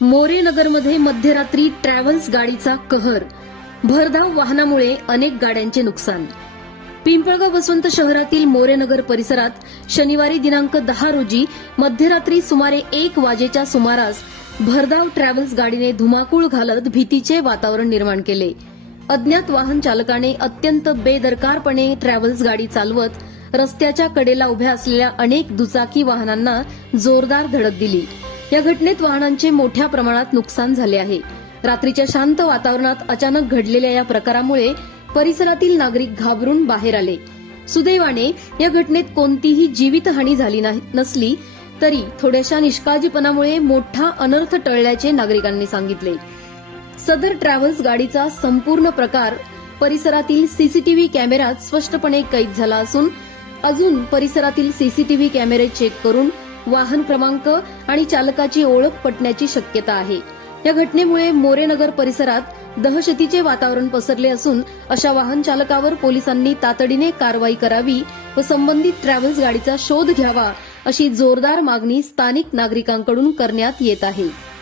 मोरेनगरमध्ये मध्यरात्री ट्रॅव्हल्स गाडीचा कहर. भरधाव वाहनामुळे अनेक गाड्यांचे नुकसान. पिंपळगाव वसंत शहरातील मोरेनगर परिसरात शनिवारी दिनांक 10 रोजी मध्यरात्री सुमारे 1 वाजेच्या सुमारास भरधाव ट्रॅव्हल्स गाडीने धुमाकूळ घालत भीतीचे वातावरण निर्माण केले. अज्ञात वाहन चालकाने अत्यंत बेदरकारपणे ट्रॅव्हल्स गाडी चालवत रस्त्याच्या कडेला उभ्या असलेल्या अनेक दुचाकी वाहनांना जोरदार धडक दिली. या घटनेत वाहनांचे मोठ्या प्रमाणात नुकसान झाले आहे. रात्रीच्या शांत वातावरणात अचानक घडलेल्या या प्रकारामुळे परिसरातील नागरिक घाबरून बाहेर आले. सुदैवाने या घटनेत कोणतीही जीवितहानी झाली नसली तरी थोड्याशा निष्काळजीपणामुळे मोठा अनर्थ टळल्याचे नागरिकांनी सांगितले. सदर ट्रॅव्हल्स गाडीचा संपूर्ण प्रकार परिसरातील सीसीटीव्ही कॅमेऱ्यात स्पष्टपणे कैद झाला असून अजून परिसरातील सीसीटीव्ही कॅमेरे चेक करून वाहन क्रमांक आणि चालकाची ओळख पटण्याची शक्यता आहे. या घटनेमुळे मोरेनगर परिसरात दहशतीचे वातावरण पसरले असून अशा वाहन चालकावर पोलिसांनी तातडीने कारवाई करावी व संबंधित ट्रॅव्हल्स गाडीचा शोध घ्यावा अशी जोरदार मागणी स्थानिक नागरिकांकडून करण्यात येत आहे.